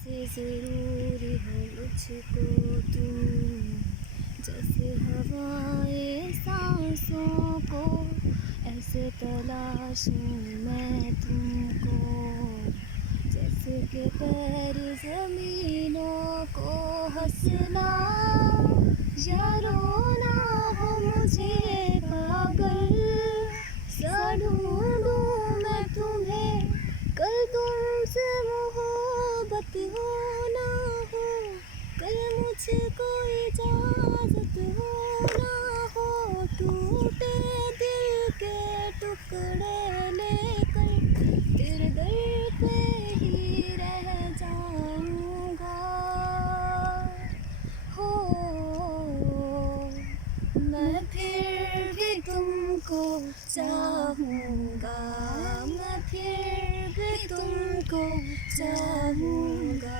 जैसे ज़रूरी हो मुझको तुम, जैसे हवाएं सांसों को, ऐसे तलाशूं मैं तुमको। जैसे कि पैर ज़मीनों को हंसना या रोना हो मुझे पागल सा ढूंढूं मैं तुम्हें। कल तुमसे मोहब्बत हो ना हो, कल मुझको इजाज़त हो ना हो, टूटे दिल के टुकड़े लेकर तेरे दर पे ही रह जाऊंगा। हो मैं फिर भी तुमको चाहूँगा, मैं फिर भी तुमको चाहूँगा।